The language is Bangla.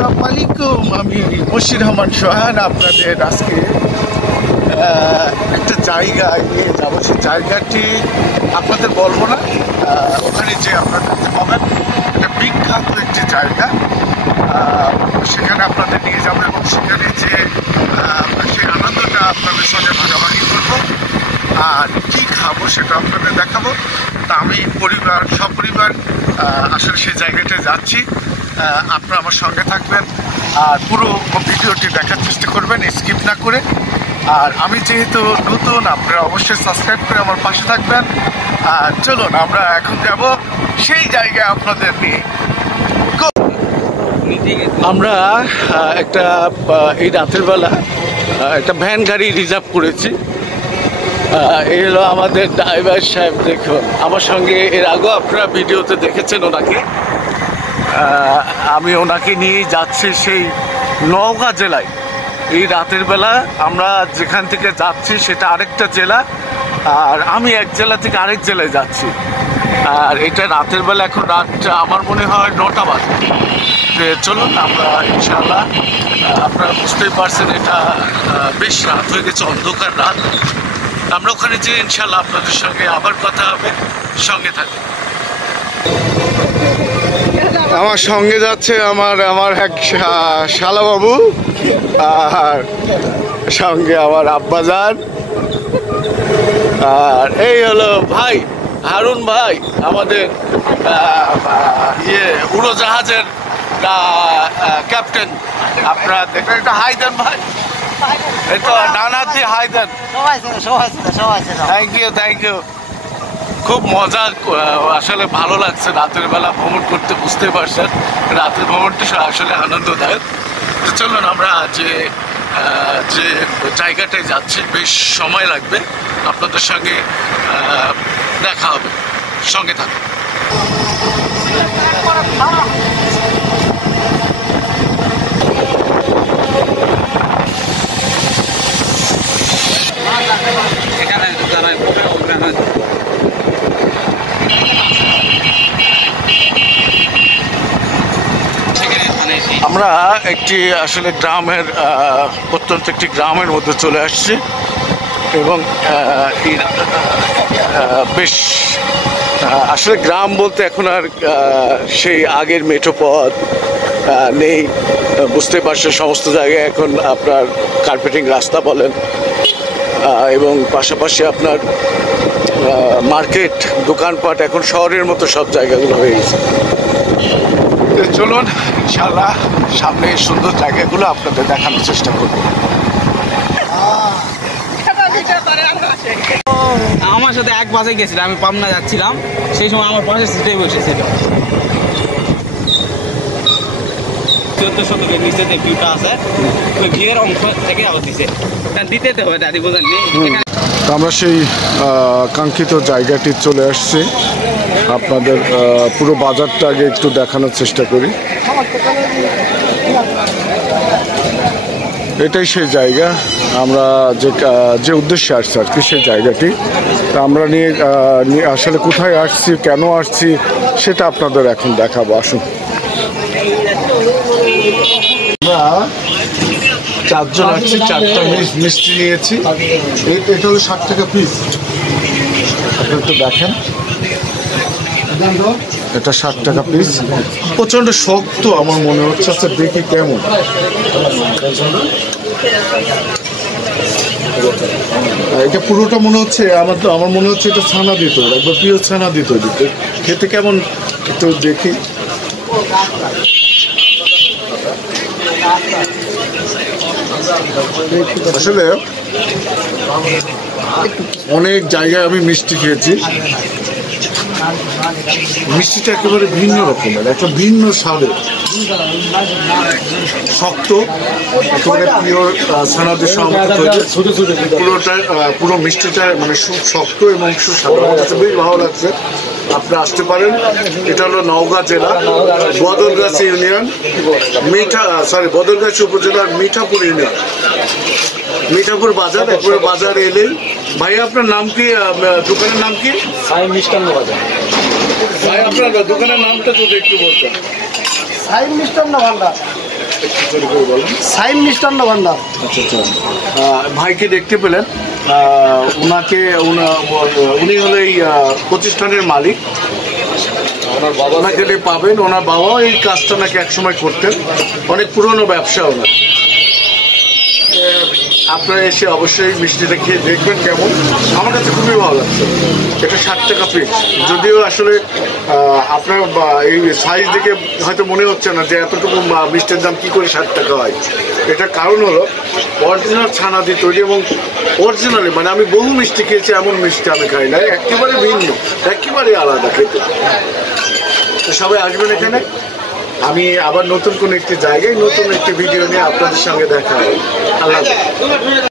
আসসালামু আলাইকুম, আমি মশির রহমান সোহান। আপনাদের আজকে একটা জায়গায় নিয়ে যাবো। সেই জায়গাটি আপনাদের বলবো না, ওখানে যে আপনারা পাবেন একটা বিখ্যাত একটি জায়গা। সেখানে আপনাদের নিয়ে যাবো এবং সেখানে যে সেই আনন্দটা আপনাদের সঙ্গে ভাগাভাগি করবো আর কী খাবো সেটা আপনাদের দেখাবো। তা আমি সপরিবার আসলে সেই জায়গাটায় যাচ্ছি। আপনারা আমার সঙ্গে থাকবেন আর পুরো ভিডিওটি দেখার চেষ্টা করবেন, স্কিপ না করে। আর আমি যেহেতু নতুন, আপনারা অবশ্যই সাবস্ক্রাইব করে আমার পাশে থাকবেন। আর চলুন আমরা এখন যাব সেই জায়গায় আপনাদের নিয়ে। আমরা একটা এই রাতের বেলা একটা ভ্যান গাড়ি রিজার্ভ করেছি। এই হলো আমাদের ড্রাইভার সাহেব। দেখুন আমার সঙ্গে এর আগেও আপনারা ভিডিওতে দেখেছেন ওনাকে। আমি ওনাকে নিয়ে যাচ্ছি সেই নওগাঁ জেলায়। এই রাতের বেলা আমরা যেখান থেকে যাচ্ছি সেটা আরেকটা জেলা, আর আমি এক জেলা থেকে আরেক জেলায় যাচ্ছি। আর এটা রাতের বেলা, এখন রাতটা আমার মনে হয় 9টা বাজে। চলুন আমরা ইনশাআল্লাহ, আপনারা বুঝতেই পারছেন এটা বেশ রাত হয়ে গেছে, অন্ধকার রাত। আমরা ওখানে যে ইনশাআল্লাহ আপনাদের সঙ্গে আবার কথা হবে, সঙ্গে থাকুন। আমার সঙ্গে যাচ্ছে আমার এক শালাবাবু, আর সঙ্গে আমার আব্বাজান, আর এই হলো ভাই হারুন ভাই, আমাদের উড়োজাহাজের ক্যাপ্টেন। আপনারা দেখবেন একটা হাই দেন ভাই, এই তো ডানার দিয়ে হাই দেন। Thank you. খুব মজা, আসলে ভালো লাগছে রাতের বেলা ভ্রমণ করতে। বুঝতে পারছেন রাতের ভ্রমণটা আসলে আনন্দদায়ক। তো চলুন আমরা যে জায়গাটায় যাচ্ছি, বেশ সময় লাগবে, আপনাদের সঙ্গে দেখা হবে, সঙ্গে থাকুন। আমরা একটি আসলে গ্রামের, অত্যন্ত একটি গ্রামের মধ্যে চলে আসছি এবং বেশ আসলে গ্রাম বলতে এখন আর সেই আগের মেঠো পথ নেই। বুঝতে পারছেন সমস্ত জায়গায় এখন আপনার কার্পেটিং রাস্তা বলেন, এবং পাশাপাশি আপনার মার্কেট, দোকানপাট এখন শহরের মতো সব জায়গাগুলো হয়ে গেছে। চলুন ইনশাআল্লাহ সামনে সুন্দর জায়গাগুলো আপনাদের দেখানোর চেষ্টা করব। আমার সাথে এক বাসে গেছিলাম, আমি পাবনা যাচ্ছিলাম, সেই সময় আমার পাশে সিটে বসেছিল। 14 শতকের নিচে যে ভিউটা আছে ওই ভিউয়ের অংশ থেকে আবার দিতে হবে দাদি, বোঝেন। আমরা সেই কাঙ্ক্ষিত জায়গাটি চলে আসছি। আপনাদের পুরো বাজারটা আগে একটু দেখানোর চেষ্টা করি। এটাই সেই জায়গা, আমরা যে উদ্দেশ্যে আসছি আর কি, সেই জায়গাটি। তা আমরা নিয়ে আসলে কোথায় আসছি, কেন আসছি সেটা আপনাদের এখন দেখাবো। আসুন। আমরা 4 জন আসছি, 4টা মিষ্টি নিয়েছি। এটা হলো 60 টাকা পিস। আপনি একটু দেখেন, এটা 60 টাকা পিস। প্রচন্ড শক্ত আমার মনে হচ্ছে। আচ্ছা দেখি কেমন। এটা পুরোটা মনে হচ্ছে আমার মনে হচ্ছে এটা ছানা দিত, একবার প্রিয় ছানা দিত। খেতে কেমন একটু দেখি। আসলে অনেক জায়গায় আমি মিষ্টি খেয়েছি, মিষ্টিটা একেবারে ভিন্ন রকমের, একটা ভিন্ন স্বাদের, শক্ত, একেবারে পিওর ছানাদের পুরো মিষ্টিটা মানে শক্ত এবং সুস্বাদু। আমার কাছে বেশ ভালো লাগছে। আপনি আসতে পারেন। এটা হলো নওগাঁ জেলা, বদরগাছি ইউনিয়ন, বদরগাছি উপজেলার মিঠাপুর ইউনিয়ন, মিঠাপুর বাজার। একবারে বাজারে এলেই। ভাই আপনার নাম কি, দোকানের নাম কি? সাই মিষ্টান্ন বাজার। ভাই আপনার দোকানের নামটা যদি একটু বলতেন। সাই মিষ্টান্ন ভান্ডার। একটু তৈরি করে বলেন। সাইম মিষ্টান্ন ভান্ডার। আচ্ছা আচ্ছা, ভাইকে দেখতে পেলেন, উনি হলো এই প্রতিষ্ঠানের মালিক। ওনাকে পাবেন, ওনার বাবাও এই কাজটা নাকি একসময় করতেন, অনেক পুরনো ব্যবসা ওনার। আপনারা এসে অবশ্যই মিষ্টিটা খেয়ে দেখবেন কেমন। আমার কাছে খুবই ভালো লাগছে। এটা 60 টাকা পিস, যদিও আসলে আপনার এই সাইজ দেখে হয়তো মনে হচ্ছে না যে এতটুকু মিষ্টির দাম কী করে 60 টাকা হয়। এটার কারণ হলো অরিজিনাল ছানা দিয়ে তৈরি, এবং অরিজিনালি মানে আমি বহু মিষ্টি খেয়েছি, এমন মিষ্টি আমি খাই না, একেবারে ভিন্ন, একেবারে আলাদা খেতে। তো সবাই আসবেন এখানে। আমি আবার নতুন কোনো একটি জায়গায় নতুন একটি ভিডিও নিয়ে আপনাদের সঙ্গে দেখা হবে। আল্লাহ হাফেজ।